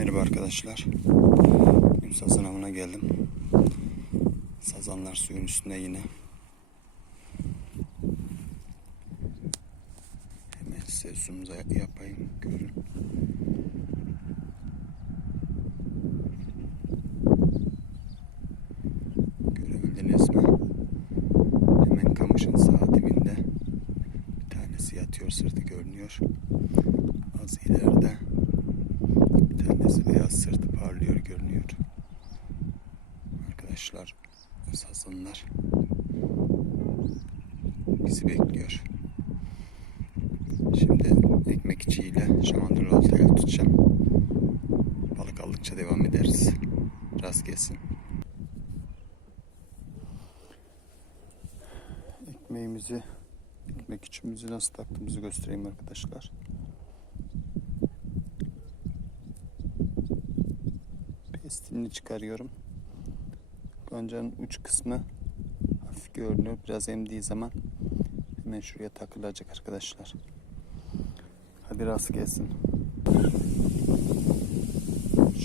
Merhaba arkadaşlar. Bugün sazan avına geldim. Sazanlar suyun üstünde yine. Hemen size yapayım. Görün. Görebildiniz mi? Hemen kamışın sağ dibinde bir tanesi yatıyor sırtı görünüyor. Az ileride tanesi beyaz sırtı parlıyor görünüyor. Arkadaşlar sazanlar bizi bekliyor. Şimdi ekmek içiyle şamandıralı oltayla tutacağım. Balık aldıkça devam ederiz. Rast gelsin. Ekmeğimizi, ekmek içimizi nasıl taktığımızı göstereyim arkadaşlar. Pestilini çıkarıyorum. Goncanın uç kısmı hafif görünüyor. Biraz emdiği zaman hemen şuraya takılacak arkadaşlar. Hadi rast gelsin.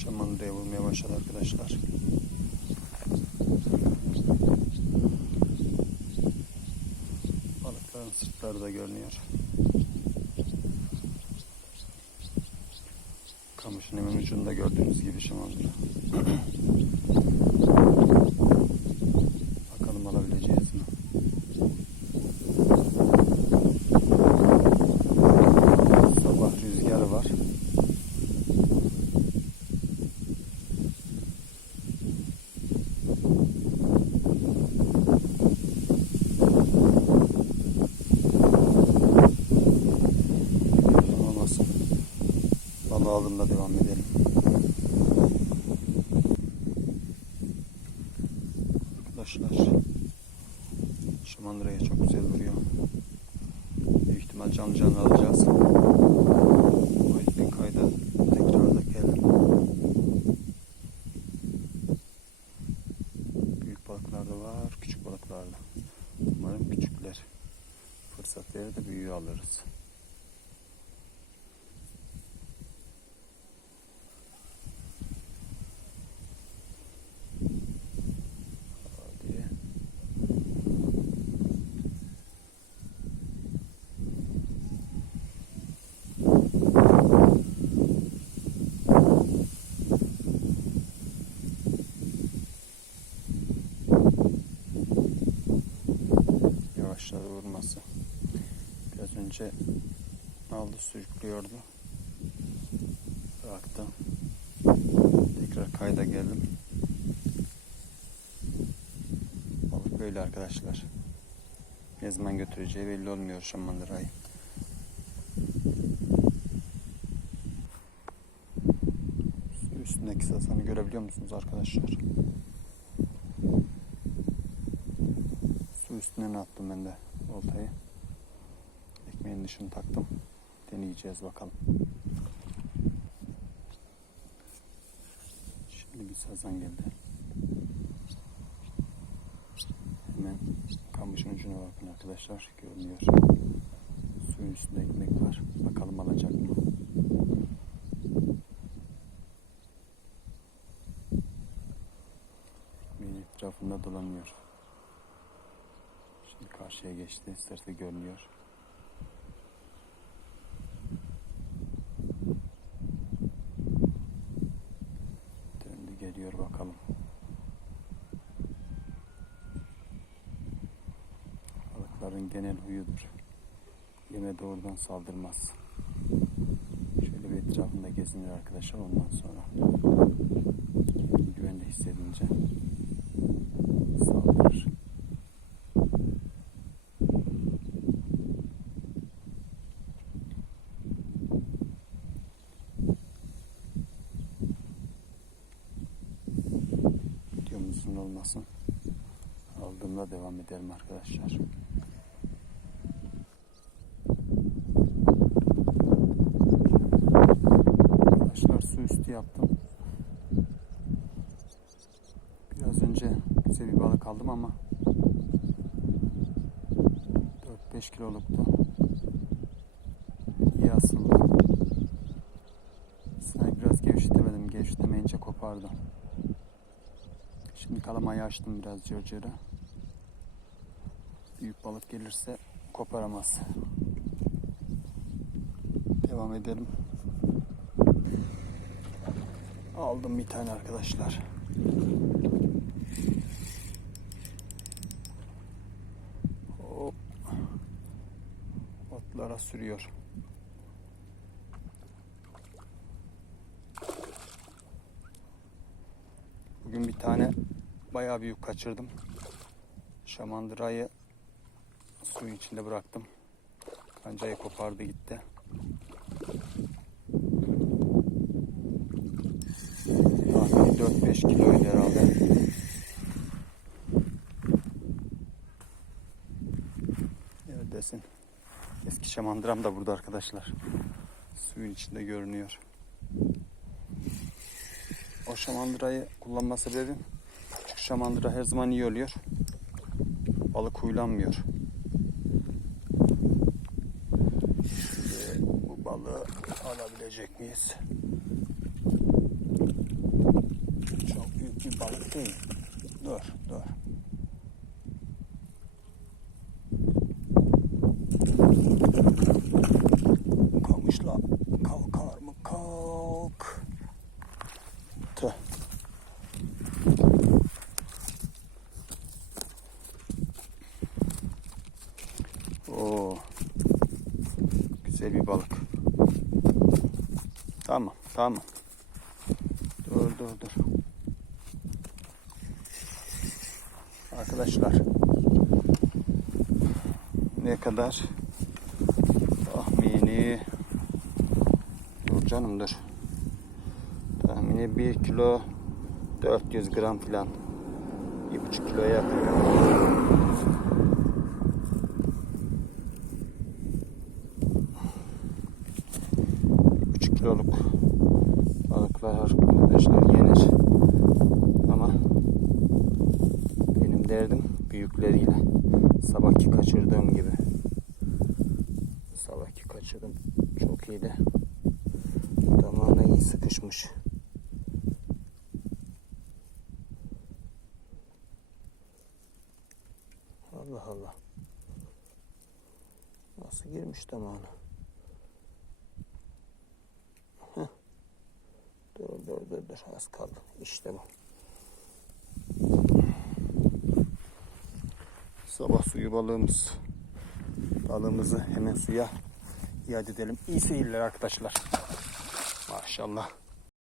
Şamandıraya vurmaya başladı arkadaşlar. Balıkların sırtları da görünüyor. Hemen ucunda gördüğünüz gibi. Bakalım alabileceğiz mi? Sabah rüzgarı var. Olmasın. Aldığımda devam edelim. Arkadaşlar Şamandıra'ya çok güzel vuruyor. Büyük ihtimal canlı canlı alacağız. O yüzden kayda tekrar. Büyük balıklar var, küçük balıklar da. Umarım küçükler. Fırsat verir büyüğü alırız. Önce aldı sürüklüyordu. Bıraktım. Tekrar kayda geldim. Balık böyle arkadaşlar. Ne zaman götüreceği belli olmuyor şamandırayı. Su üstündeki sazanı görebiliyor musunuz arkadaşlar? Su üstünden attım ben de oltayı. Ekmeğin dışını taktım. Deneyeceğiz bakalım. Şimdi bir sazan geldi. Hemen kamışın ucuna bakın arkadaşlar. Görünüyor. Suyun üstünde ekmek var. Bakalım alacak mı? Ekmeğin etrafında dolanıyor. Şimdi karşıya geçti. Sırtı görünüyor. Genel huyudur. Yeme doğrudan saldırmaz. Şöyle bir etrafında gezinir arkadaşlar ondan sonra. Güvende hissedince saldırır. Videomuzun olmasın. Aldığımda devam edelim arkadaşlar. Üstü yaptım. Biraz önce güzel bir balık aldım ama 4-5 kiloluktu. İyi asıldı. Sınayı biraz gevşetemedim. kopardı. Şimdi kalamayı açtım biraz cırcırı. Büyük balık gelirse koparamaz. Devam edelim. Aldım bir tane arkadaşlar. Hop. Otlara sürüyor. Bugün bir tane bayağı büyük kaçırdım. Şamandırayı suyun içinde bıraktım. Kancayı kopardı gitti. Tahmini 4-5 kiloydu herhalde. Neredesin? Eski şamandıram da burada arkadaşlar. Suyun içinde görünüyor. O şamandırayı kullanma sebebim küçük şamandıra her zaman iyi oluyor. Balık huylanmıyor. Şimdi bu balığı alabilecek miyiz? Çok büyük bir balık değil. Dur, dur. Kamışla kalkar mı? Kalk. Tüh. Oo. Güzel bir balık. Tamam, tamam. Dur, dur, dur. Arkadaşlar. Ne kadar? Tahmini. Dur canım dur. Tahmini 1 kilo 400 gram filan. 1,5 kiloya yakın. Kiloluk balıklar arkadaşlar yenir. Ama benim derdim büyükleriyle. Sabahki kaçırdığım gibi. Sabahki kaçırdım. Çok iyiydi. Damağına iyi sıkışmış. Allah Allah. Nasıl girmiş damağına? Heh. Dur dur dur dur az kaldı. İşte bu. Sabah suyu balığımız. Balığımızı hemen suya iade edelim. İyi seyirler arkadaşlar. Maşallah.